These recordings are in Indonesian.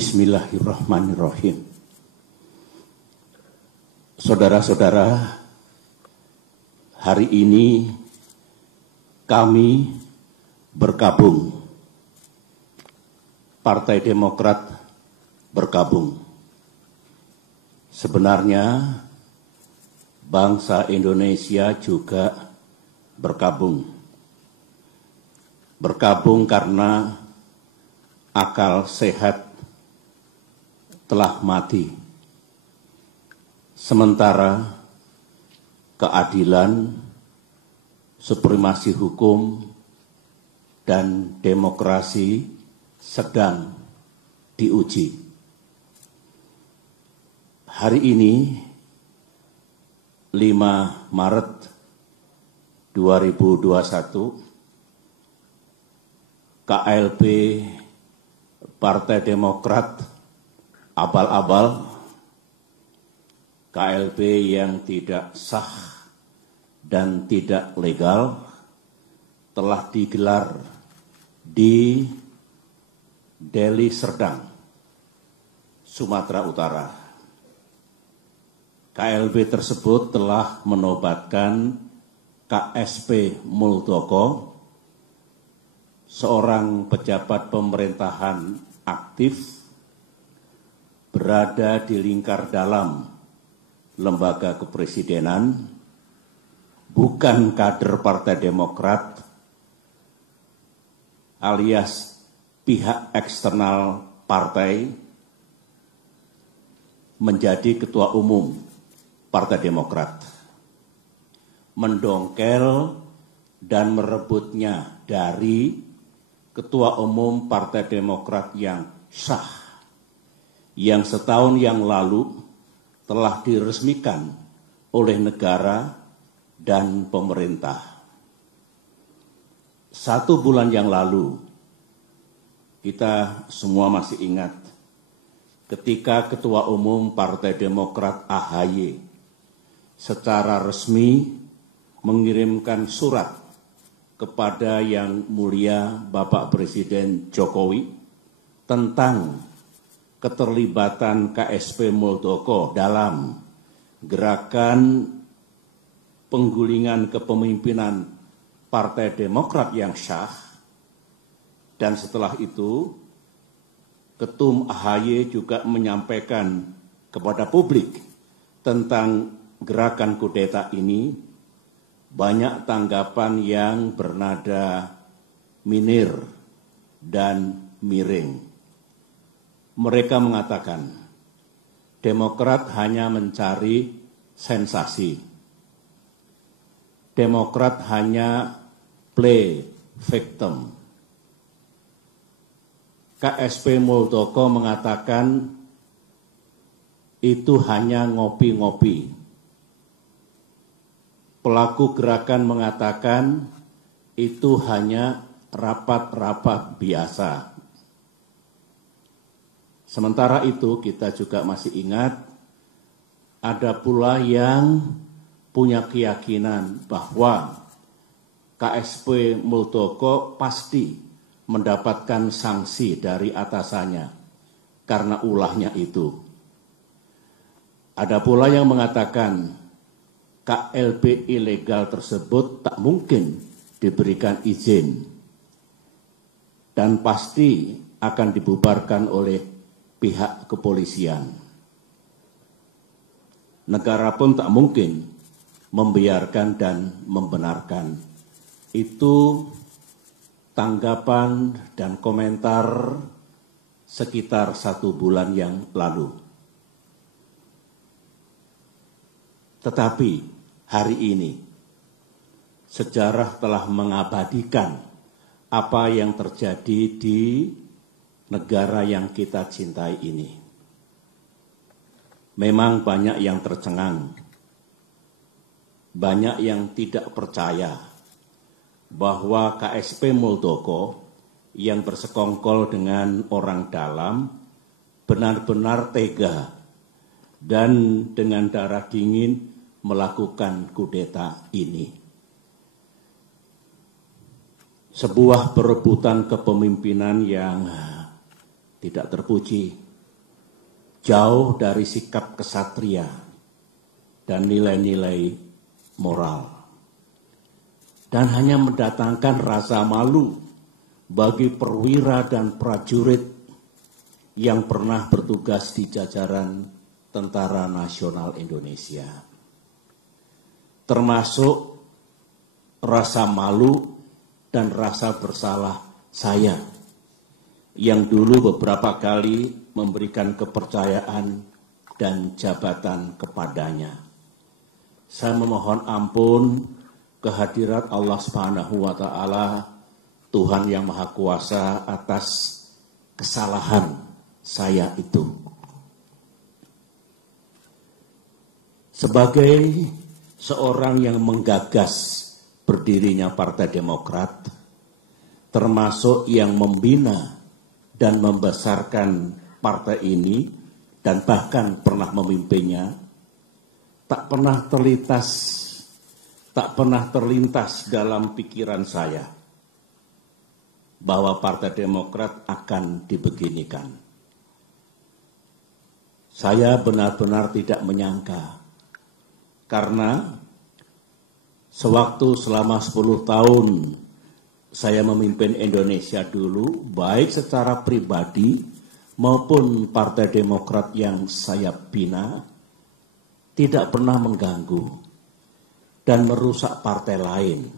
Bismillahirrahmanirrahim. Saudara-saudara, hari ini kami bergabung. Partai Demokrat bergabung. Sebenarnya bangsa Indonesia juga bergabung. Bergabung karena akal sehat telah mati, sementara keadilan, supremasi hukum, dan demokrasi sedang diuji. Hari ini, 5 Maret 2021, KLB Partai Demokrat abal-abal, KLB yang tidak sah dan tidak legal telah digelar di Deli Serdang, Sumatera Utara. KLB tersebut telah menobatkan KSP Muldoko, seorang pejabat pemerintahan aktif berada di lingkar dalam lembaga kepresidenan, bukan kader Partai Demokrat, alias pihak eksternal partai, menjadi ketua umum Partai Demokrat, mendongkel dan merebutnya dari ketua umum Partai Demokrat yang sah, yang setahun yang lalu telah diresmikan oleh negara dan pemerintah. 1 bulan yang lalu, kita semua masih ingat ketika Ketua Umum Partai Demokrat AHY secara resmi mengirimkan surat kepada Yang Mulia Bapak Presiden Jokowi tentang keterlibatan KSP Muldoko dalam gerakan penggulingan kepemimpinan Partai Demokrat yang sah. Dan setelah itu, Ketum AHY juga menyampaikan kepada publik tentang gerakan kudeta ini. Banyak tanggapan yang bernada minir dan miring. Mereka mengatakan, Demokrat hanya mencari sensasi. Demokrat hanya play victim. KSP Muldoko mengatakan itu hanya ngopi-ngopi. Pelaku gerakan mengatakan itu hanya rapat-rapat biasa. Sementara itu kita juga masih ingat ada pula yang punya keyakinan bahwa KSP Muldoko pasti mendapatkan sanksi dari atasannya karena ulahnya itu. Ada pula yang mengatakan KLB ilegal tersebut tak mungkin diberikan izin dan pasti akan dibubarkan oleh pihak kepolisian. Negara pun tak mungkin membiarkan dan membenarkan. Itu tanggapan dan komentar sekitar 1 bulan yang lalu. Tetapi hari ini sejarah telah mengabadikan apa yang terjadi di negara yang kita cintai ini. Memang banyak yang tercengang, banyak yang tidak percaya bahwa KSP Muldoko yang bersekongkol dengan orang dalam benar-benar tega dan dengan darah dingin melakukan kudeta ini. Sebuah perebutan kepemimpinan yang tidak terpuji, jauh dari sikap kesatria dan nilai-nilai moral, dan hanya mendatangkan rasa malu bagi perwira dan prajurit yang pernah bertugas di jajaran Tentara Nasional Indonesia. Termasuk rasa malu dan rasa bersalah saya yang dulu beberapa kali memberikan kepercayaan dan jabatan kepadanya. Saya memohon ampun kehadirat Allah Subhanahu wa Ta'ala, Tuhan yang Maha Kuasa, atas kesalahan saya itu. Sebagai seorang yang menggagas berdirinya Partai Demokrat, termasuk yang membina dan membesarkan partai ini dan bahkan pernah memimpinnya, tak pernah terlintas dalam pikiran saya bahwa Partai Demokrat akan dibeginikan. Saya benar-benar tidak menyangka, karena sewaktu selama 10 tahun saya memimpin Indonesia dulu, baik secara pribadi maupun Partai Demokrat yang saya bina, tidak pernah mengganggu dan merusak partai lain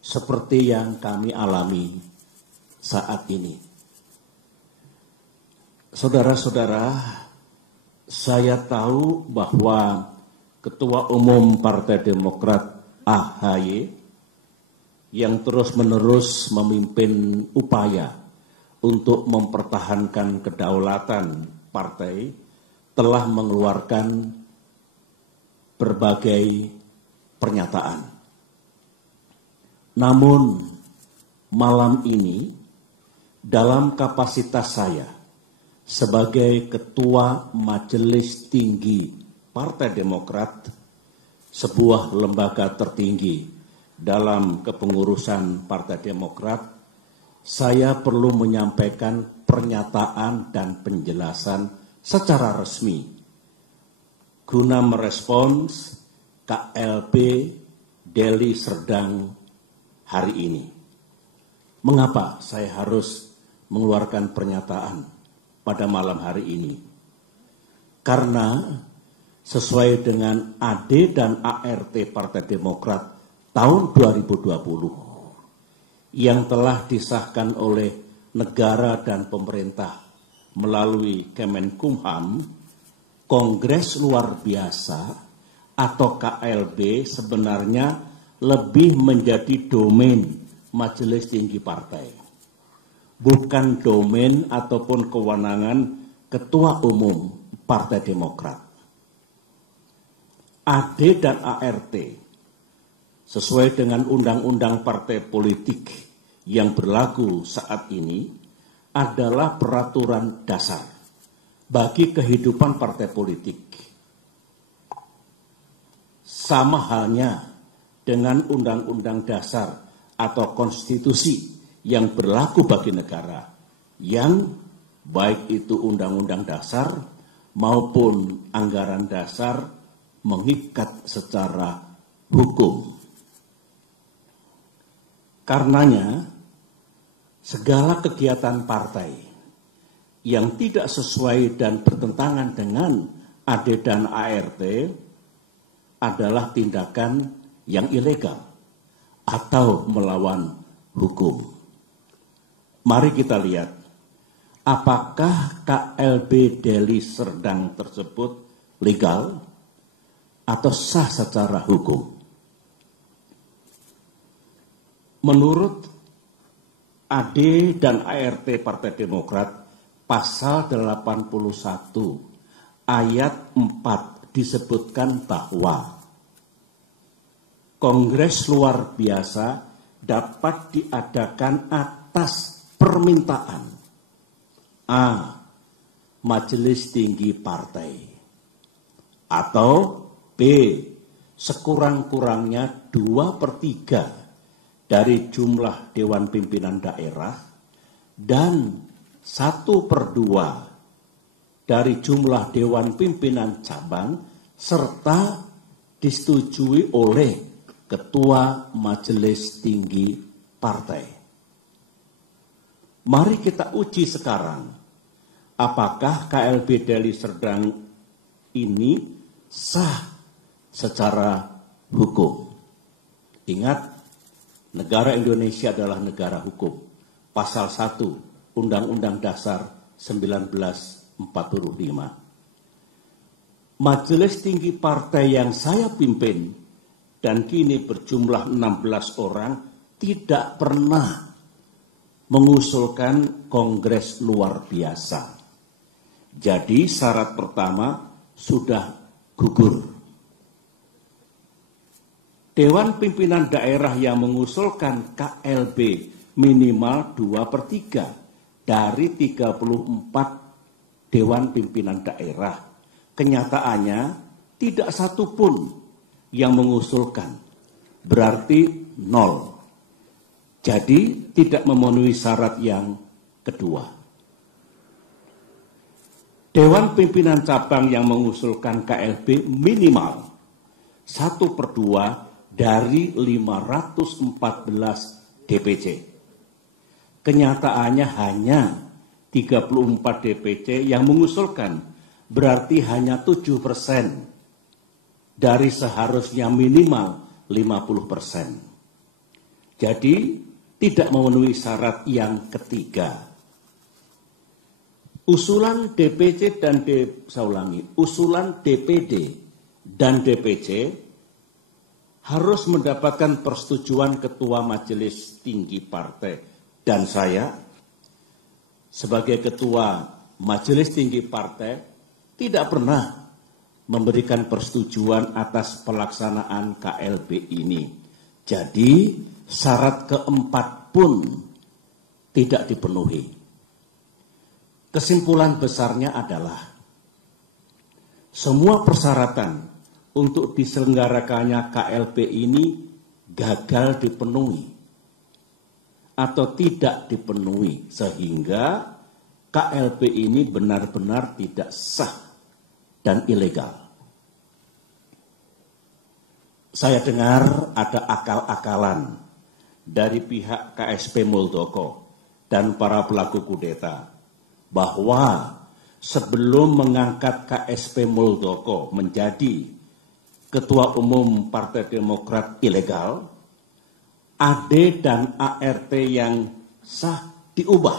seperti yang kami alami saat ini. Saudara-saudara, saya tahu bahwa Ketua Umum Partai Demokrat AHY yang terus-menerus memimpin upaya untuk mempertahankan kedaulatan partai telah mengeluarkan berbagai pernyataan. Namun malam ini dalam kapasitas saya sebagai Ketua Majelis Tinggi Partai Demokrat, sebuah lembaga tertinggi dalam kepengurusan Partai Demokrat, saya perlu menyampaikan pernyataan dan penjelasan secara resmi guna merespons KLB Deli Serdang hari ini. Mengapa saya harus mengeluarkan pernyataan pada malam hari ini? Karena sesuai dengan AD dan ART Partai Demokrat tahun 2020 yang telah disahkan oleh negara dan pemerintah melalui Kemenkumham, Kongres Luar Biasa atau KLB sebenarnya lebih menjadi domain Majelis Tinggi Partai, bukan domain ataupun kewenangan Ketua Umum Partai Demokrat. AD dan ART sesuai dengan undang-undang partai politik yang berlaku saat ini adalah peraturan dasar bagi kehidupan partai politik. Sama halnya dengan undang-undang dasar atau konstitusi yang berlaku bagi negara, yang baik itu undang-undang dasar maupun anggaran dasar mengikat secara hukum. Karenanya, segala kegiatan partai yang tidak sesuai dan bertentangan dengan AD dan ART adalah tindakan yang ilegal atau melawan hukum. Mari kita lihat, apakah KLB Deli Serdang tersebut legal atau sah secara hukum? Menurut AD dan ART Partai Demokrat, pasal 81 ayat 4 disebutkan bahwa Kongres Luar Biasa dapat diadakan atas permintaan A. Majelis Tinggi Partai, atau B. sekurang-kurangnya 2/3 dari jumlah Dewan Pimpinan Daerah dan 1/2 dari jumlah Dewan Pimpinan Cabang serta disetujui oleh Ketua Majelis Tinggi Partai. Mari kita uji sekarang, apakah KLB Deli Serdang ini sah secara hukum. Ingat, negara Indonesia adalah negara hukum. Pasal 1 Undang-Undang Dasar 1945. Majelis Tinggi Partai yang saya pimpin dan kini berjumlah 16 orang tidak pernah mengusulkan kongres luar biasa. Jadi syarat pertama sudah gugur. Dewan Pimpinan Daerah yang mengusulkan KLB minimal 2/3 dari 34 Dewan Pimpinan Daerah. Kenyataannya tidak satu pun yang mengusulkan, berarti 0. Jadi tidak memenuhi syarat yang kedua. Dewan Pimpinan Cabang yang mengusulkan KLB minimal 1/2 dari 514 DPC. Kenyataannya hanya 34 DPC yang mengusulkan, berarti hanya 7% dari seharusnya minimal 50%. Jadi tidak memenuhi syarat yang ketiga. Usulan DPC dan usulan DPD dan DPC harus mendapatkan persetujuan Ketua Majelis Tinggi Partai. Dan saya sebagai Ketua Majelis Tinggi Partai tidak pernah memberikan persetujuan atas pelaksanaan KLB ini. Jadi syarat keempat pun tidak dipenuhi. Kesimpulan besarnya adalah semua persyaratan untuk diselenggarakannya KLB ini gagal dipenuhi atau tidak dipenuhi sehingga KLB ini benar-benar tidak sah dan ilegal. Saya dengar ada akal-akalan dari pihak KSP Muldoko dan para pelaku kudeta bahwa sebelum mengangkat KSP Muldoko menjadi Ketua Umum Partai Demokrat ilegal, AD dan ART yang sah diubah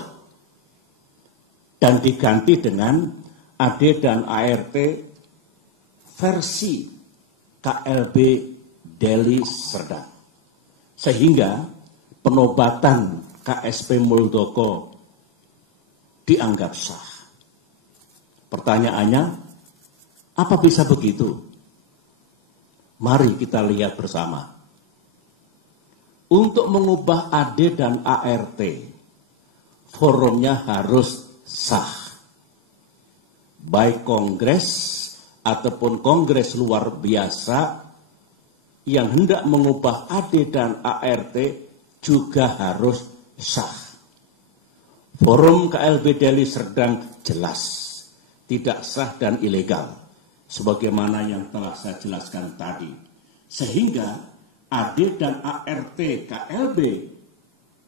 dan diganti dengan AD dan ART versi KLB Deli Serdang. Sehingga penobatan KSP Muldoko dianggap sah. Pertanyaannya, apa bisa begitu? Mari kita lihat bersama. Untuk mengubah AD dan ART, forumnya harus sah. Baik kongres ataupun kongres luar biasa yang hendak mengubah AD dan ART juga harus sah. Forum KLB Deli Serdang jelas tidak sah dan ilegal, sebagaimana yang telah saya jelaskan tadi. Sehingga AD dan ART KLB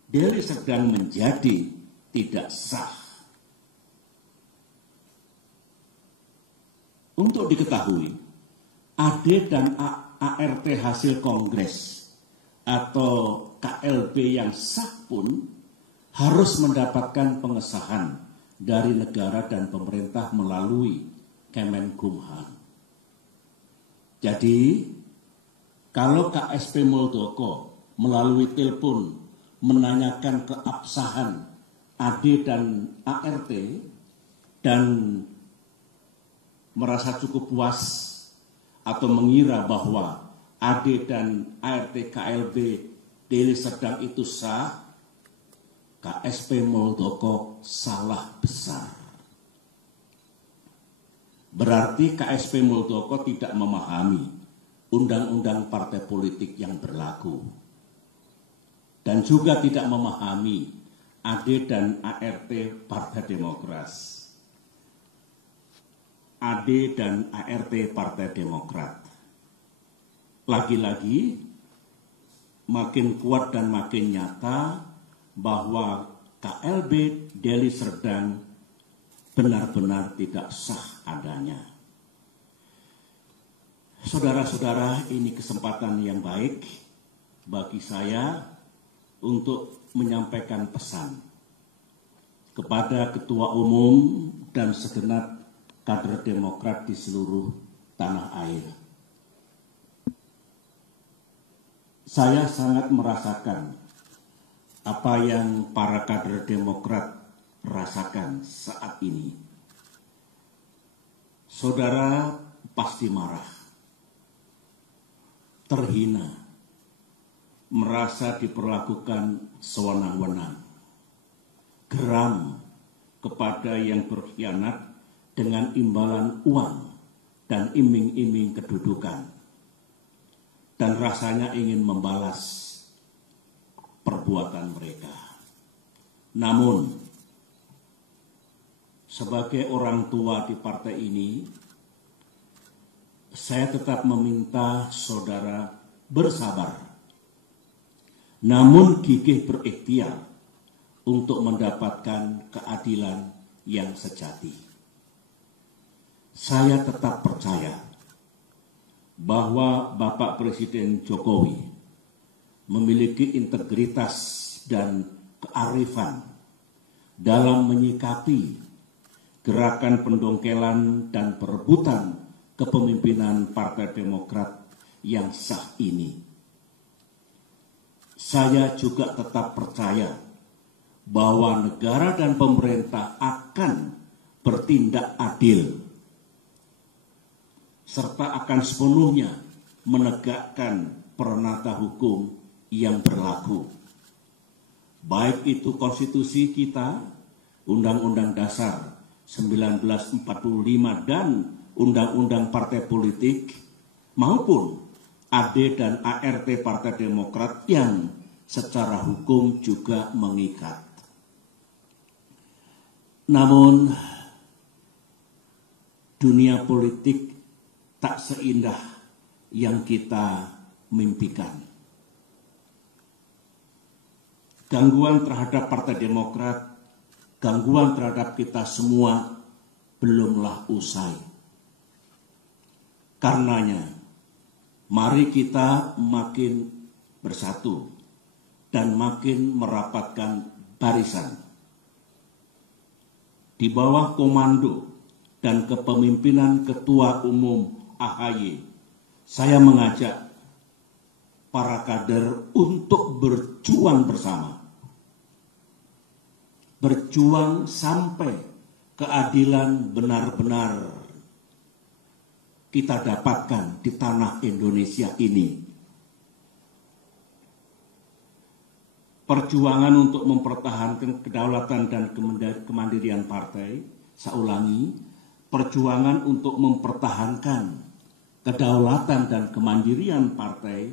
Deli Serdang menjadi tidak sah. Untuk diketahui, AD dan ART hasil kongres atau KLB yang sah pun harus mendapatkan pengesahan dari negara dan pemerintah melalui Kemenkumham. Jadi, kalau KSP Muldoko melalui telepon menanyakan keabsahan AD dan ART dan merasa cukup puas atau mengira bahwa AD dan ART KLB Deli Serdang itu sah, KSP Muldoko salah besar. Berarti KSP Muldoko tidak memahami undang-undang partai politik yang berlaku. Dan juga tidak memahami AD dan ART Partai Demokrat. AD dan ART Partai Demokrat. Lagi-lagi makin kuat dan makin nyata bahwa KLB Deli Serdang benar-benar tidak sah adanya. Saudara-saudara, ini kesempatan yang baik bagi saya untuk menyampaikan pesan kepada Ketua Umum dan segenap kader Demokrat di seluruh tanah air. Saya sangat merasakan apa yang para kader Demokrat rasakan saat ini. Saudara pasti marah, terhina, merasa diperlakukan sewenang-wenang, geram kepada yang berkhianat dengan imbalan uang dan iming-iming kedudukan, dan rasanya ingin membalas perbuatan mereka. Namun, sebagai orang tua di partai ini, saya tetap meminta saudara bersabar, namun gigih berikhtiar untuk mendapatkan keadilan yang sejati. Saya tetap percaya bahwa Bapak Presiden Jokowi memiliki integritas dan kearifan dalam menyikapi gerakan pendongkelan dan perebutan kepemimpinan Partai Demokrat yang sah ini. Saya juga tetap percaya bahwa negara dan pemerintah akan bertindak adil serta akan sepenuhnya menegakkan peranata hukum yang berlaku. Baik itu konstitusi kita, Undang-Undang Dasar 1945 dan Undang-Undang Partai Politik, maupun AD dan ART Partai Demokrat yang secara hukum juga mengikat. Namun, dunia politik tak seindah yang kita mimpikan. Gangguan terhadap Partai Demokrat, gangguan terhadap kita semua belumlah usai. Karenanya, mari kita makin bersatu dan makin merapatkan barisan. Di bawah komando dan kepemimpinan Ketua Umum AHY, saya mengajak para kader untuk berjuang bersama. Berjuang sampai keadilan benar-benar kita dapatkan di tanah Indonesia ini. Perjuangan untuk mempertahankan kedaulatan dan kemandirian partai, saya ulangi, perjuangan untuk mempertahankan kedaulatan dan kemandirian partai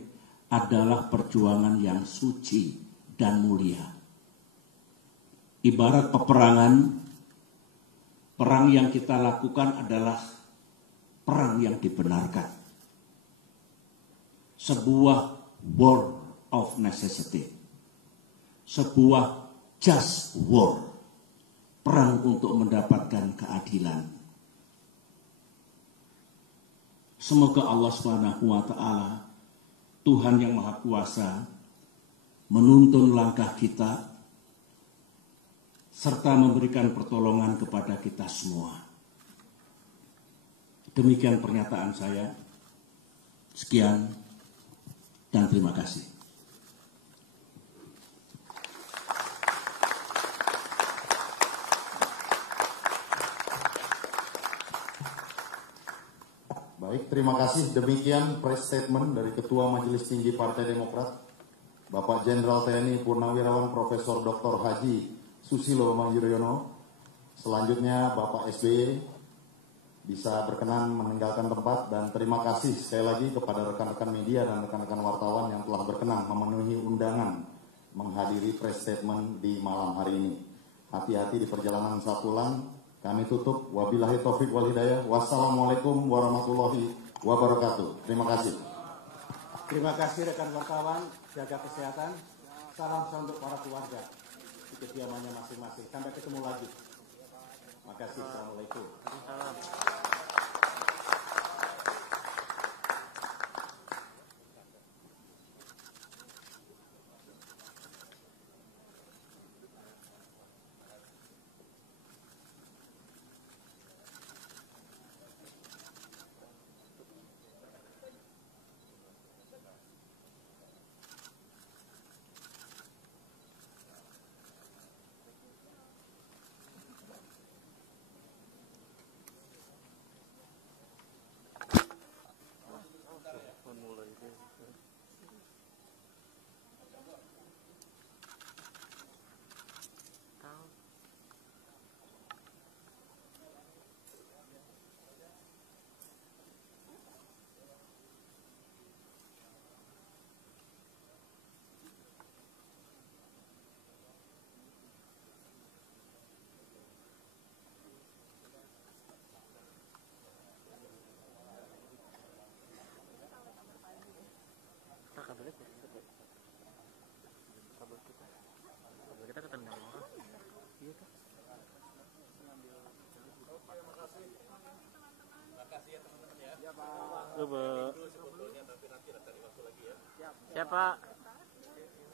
adalah perjuangan yang suci dan mulia. Ibarat peperangan, perang yang kita lakukan adalah perang yang dibenarkan. Sebuah war of necessity. Sebuah just war. Perang untuk mendapatkan keadilan. Semoga Allah SWT, Tuhan yang Maha Kuasa, menuntun langkah kita serta memberikan pertolongan kepada kita semua. Demikian pernyataan saya. Sekian dan terima kasih. Baik, terima kasih. Demikian press statement dari Ketua Majelis Tinggi Partai Demokrat, Bapak Jenderal TNI Purnawirawan Profesor Dr. Haji Susilo Bambang Yudhoyono. Selanjutnya Bapak SBY bisa berkenan meninggalkan tempat, dan terima kasih sekali lagi kepada rekan-rekan media dan rekan-rekan wartawan yang telah berkenan memenuhi undangan menghadiri press statement di malam hari ini. Hati-hati di perjalanan saat pulang. Kami tutup. Wabillahi taufik wal hidayah. Wassalamualaikum warahmatullahi wabarakatuh. Terima kasih. Terima kasih rekan wartawan, jaga kesehatan. Salam untuk para keluarga di kediamannya masing-masing. Sampai ketemu lagi. Terima kasih. Assalamualaikum. Siapa?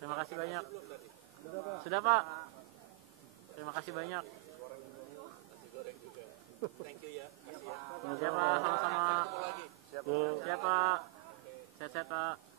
Terima kasih banyak. Sudah Pak. Terima kasih banyak. Siapa? Sama-sama. Siapa? Sehat-sehat Pak.